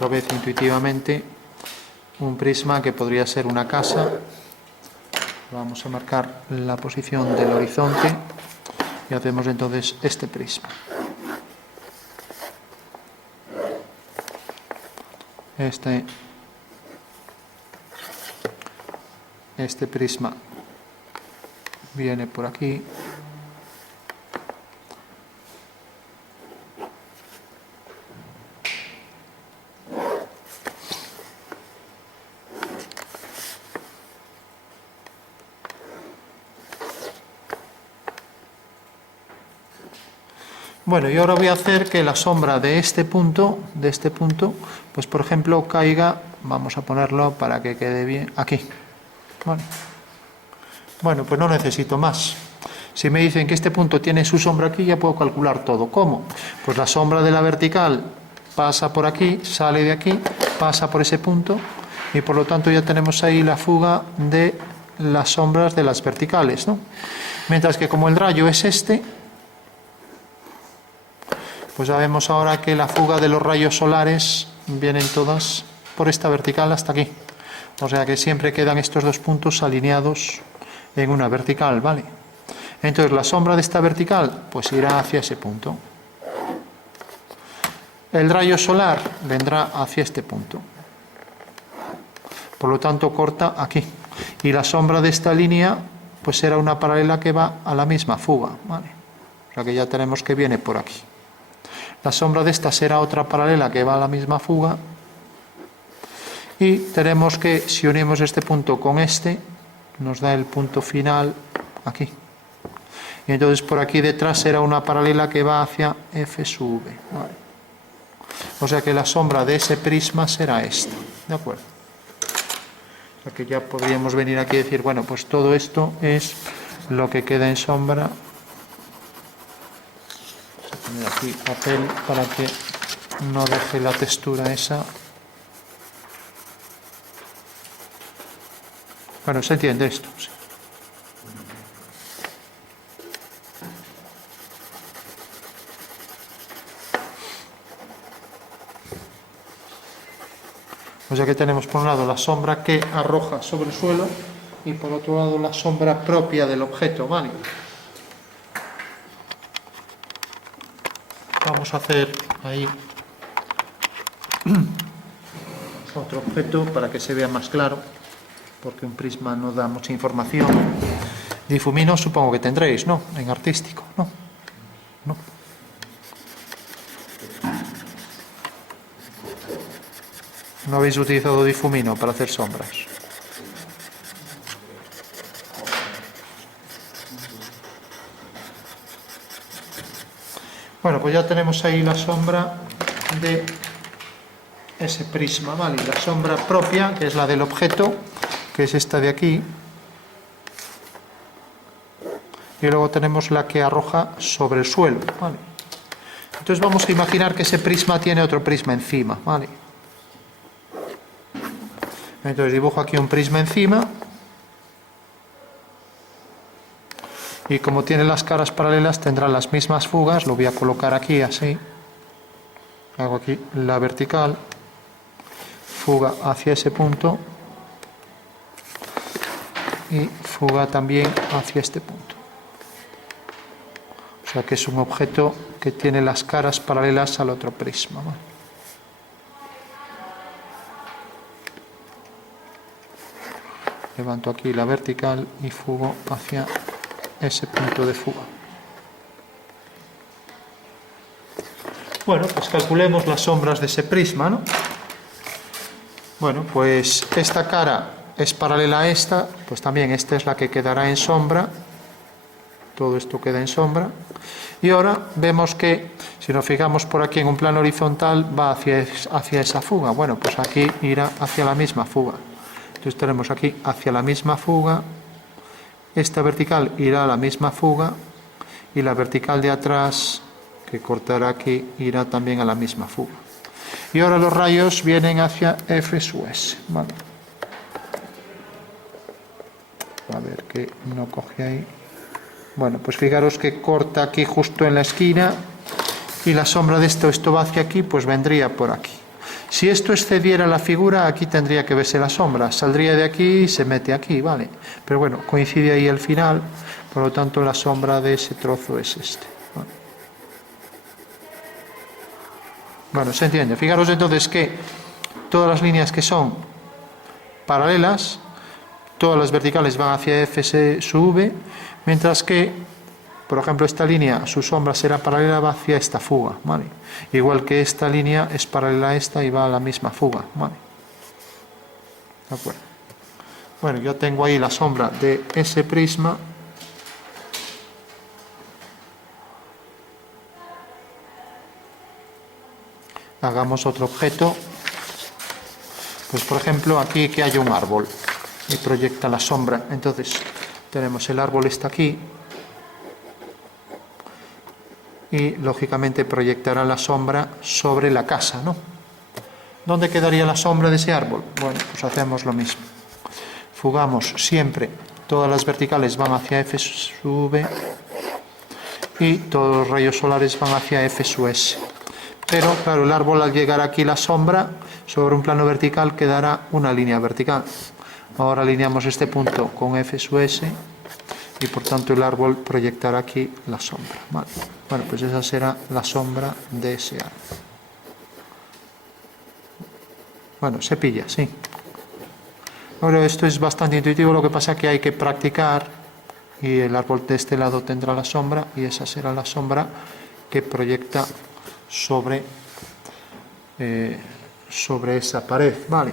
otra vez intuitivamente un prisma que podría ser una casa. Vamos a marcar la posición del horizonte y hacemos entonces este prisma. Este prisma viene por aquí. Bueno, y ahora voy a hacer que la sombra de este punto, pues por ejemplo caiga, vamos a ponerlo para que quede bien, aquí. Bueno, pues no necesito más. Si me dicen que este punto tiene su sombra aquí, ya puedo calcular todo. ¿Cómo? Pues la sombra de la vertical pasa por aquí, sale de aquí, pasa por ese punto, y por lo tanto ya tenemos ahí la fuga de las sombras de las verticales, ¿no? Mientras que como el rayo es este, pues sabemos ahora que la fuga de los rayos solares vienen todas por esta vertical hasta aquí. O sea que siempre quedan estos dos puntos alineados en una vertical, ¿vale? Entonces la sombra de esta vertical pues irá hacia ese punto. El rayo solar vendrá hacia este punto. Por lo tanto corta aquí. Y la sombra de esta línea pues será una paralela que va a la misma fuga, ¿vale? O sea que ya tenemos que viene por aquí. La sombra de esta será otra paralela que va a la misma fuga. Y tenemos que, si unimos este punto con este, nos da el punto final aquí. Y entonces por aquí detrás será una paralela que va hacia F sub V. Vale. O sea que la sombra de ese prisma será esta. ¿De acuerdo? O sea que ya podríamos venir aquí y decir, bueno, pues todo esto es lo que queda en sombra. Poner aquí papel para que no deje la textura esa. Bueno, se entiende esto, sí. O sea que tenemos por un lado la sombra que arroja sobre el suelo y por otro lado la sombra propia del objeto, ¿vale? Vamos a hacer ahí otro objeto para que se vea más claro, porque un prisma no da mucha información. Difumino supongo que tendréis, ¿no? En artístico, ¿no? ¿No? ¿No habéis utilizado difumino para hacer sombras? Bueno, pues ya tenemos ahí la sombra de ese prisma, ¿vale? La sombra propia, que es la del objeto, que es esta de aquí. Y luego tenemos la que arroja sobre el suelo, ¿vale? Entonces vamos a imaginar que ese prisma tiene otro prisma encima, ¿vale? Entonces dibujo aquí un prisma encima. Y como tiene las caras paralelas tendrá las mismas fugas. Lo voy a colocar aquí así. Hago aquí la vertical. Fuga hacia ese punto. Y fuga también hacia este punto. O sea que es un objeto que tiene las caras paralelas al otro prisma, ¿vale? Levanto aquí la vertical y fugo hacia ese punto de fuga. Bueno, pues calculemos las sombras de ese prisma, ¿no? Bueno, pues esta cara es paralela a esta, pues también esta es la que quedará en sombra. Todo esto queda en sombra. Y ahora vemos que, si nos fijamos por aquí en un plano horizontal, va hacia esa fuga. Bueno, pues aquí irá hacia la misma fuga. Entonces tenemos aquí hacia la misma fuga, esta vertical irá a la misma fuga y la vertical de atrás, que cortará aquí, irá también a la misma fuga. Y ahora los rayos vienen hacia F sub S, ¿vale? A ver que no coge ahí. Bueno, pues fijaros que corta aquí justo en la esquina y la sombra de esto va hacia aquí, pues vendría por aquí. Si esto excediera la figura, aquí tendría que verse la sombra. Saldría de aquí y se mete aquí, ¿vale? Pero bueno, coincide ahí el final, por lo tanto la sombra de ese trozo es este. ¿Vale? Bueno, se entiende. Fijaros entonces que todas las líneas que son paralelas, todas las verticales van hacia f sub v, mientras que, por ejemplo, esta línea, su sombra será paralela, va hacia esta fuga, ¿vale? Igual que esta línea es paralela a esta y va a la misma fuga, ¿vale? ¿De acuerdo? Bueno, yo tengo ahí la sombra de ese prisma. Hagamos otro objeto. Pues por ejemplo, aquí que haya un árbol y proyecta la sombra. Entonces, tenemos el árbol está aquí y lógicamente proyectará la sombra sobre la casa, ¿no? ¿Dónde quedaría la sombra de ese árbol? Bueno, pues hacemos lo mismo. Fugamos siempre, todas las verticales van hacia f sub v y todos los rayos solares van hacia f sub s. Pero, claro, el árbol al llegar aquí la sombra, sobre un plano vertical quedará una línea vertical. Ahora alineamos este punto con f sub s y por tanto el árbol proyectará aquí la sombra. ¿Vale? Bueno, pues esa será la sombra de ese árbol. Bueno, se pilla, sí. Ahora esto es bastante intuitivo, lo que pasa es que hay que practicar y el árbol de este lado tendrá la sombra y esa será la sombra que proyecta sobre esa pared, ¿vale?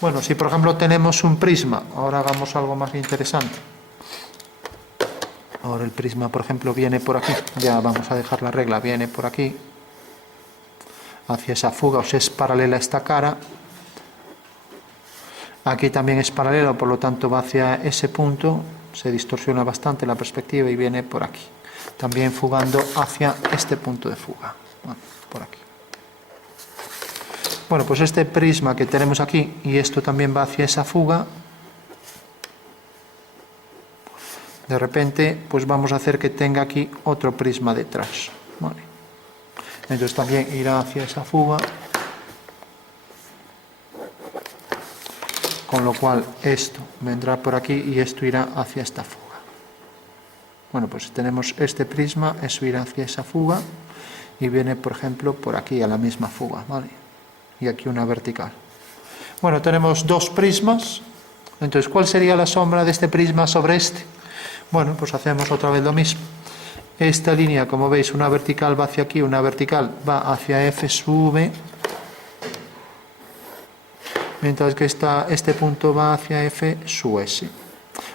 Bueno, si por ejemplo tenemos un prisma, ahora hagamos algo más interesante. Ahora el prisma, por ejemplo, viene por aquí, ya vamos a dejar la regla, viene por aquí, hacia esa fuga, o sea, es paralela a esta cara. Aquí también es paralelo, por lo tanto va hacia ese punto, se distorsiona bastante la perspectiva y viene por aquí. También fugando hacia este punto de fuga, bueno, por aquí. Bueno, pues este prisma que tenemos aquí, y esto también va hacia esa fuga, de repente, pues vamos a hacer que tenga aquí otro prisma detrás, ¿vale? Entonces también irá hacia esa fuga, con lo cual esto vendrá por aquí y esto irá hacia esta fuga. Bueno, pues tenemos este prisma, eso irá hacia esa fuga y viene, por ejemplo, por aquí a la misma fuga, ¿vale? Y aquí una vertical. Bueno, tenemos dos prismas. Entonces, ¿cuál sería la sombra de este prisma sobre este? Bueno, pues hacemos otra vez lo mismo. Esta línea, como veis, una vertical va hacia aquí, una vertical va hacia f sub v, mientras que este punto va hacia f sub s.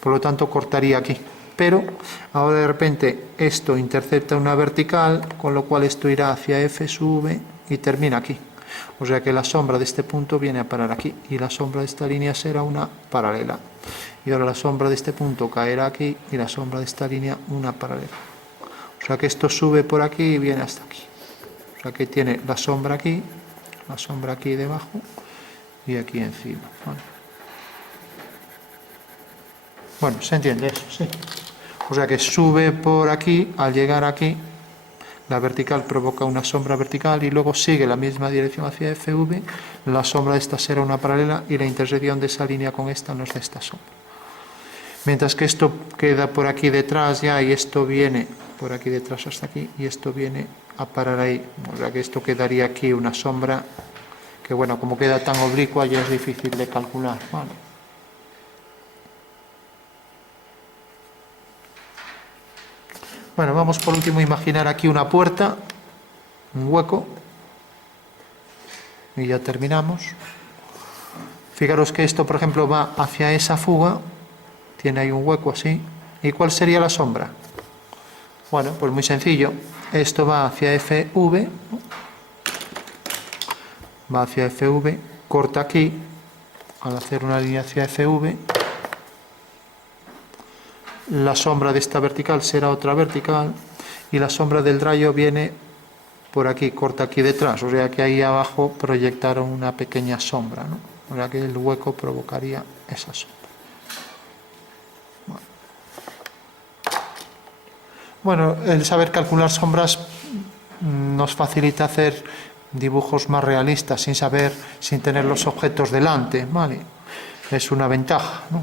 Por lo tanto, cortaría aquí. Pero ahora de repente esto intercepta una vertical, con lo cual esto irá hacia f sub v y termina aquí. O sea que la sombra de este punto viene a parar aquí y la sombra de esta línea será una paralela. Y ahora la sombra de este punto caerá aquí y la sombra de esta línea una paralela. O sea que esto sube por aquí y viene hasta aquí. O sea que tiene la sombra aquí debajo y aquí encima. Bueno, ¿se entiende eso? Sí. O sea que sube por aquí, al llegar aquí, la vertical provoca una sombra vertical y luego sigue la misma dirección hacia FV, la sombra de esta será una paralela y la intersección de esa línea con esta nos da esta sombra. Mientras que esto queda por aquí detrás ya y esto viene por aquí detrás hasta aquí y esto viene a parar ahí. O sea que esto quedaría aquí una sombra que, bueno, como queda tan oblicua ya es difícil de calcular, ¿vale? Bueno, vamos por último a imaginar aquí una puerta, un hueco, y ya terminamos. Fijaros que esto, por ejemplo, va hacia esa fuga, tiene ahí un hueco así. ¿Y cuál sería la sombra? Bueno, pues muy sencillo. Esto va hacia FV, va hacia FV, corta aquí, al hacer una línea hacia FV. La sombra de esta vertical será otra vertical y la sombra del rayo viene por aquí, corta aquí detrás, o sea que ahí abajo proyectaron una pequeña sombra, ¿no? O sea que el hueco provocaría esa sombra. Bueno, el saber calcular sombras nos facilita hacer dibujos más realistas sin tener los objetos delante, ¿vale? Es una ventaja, ¿no?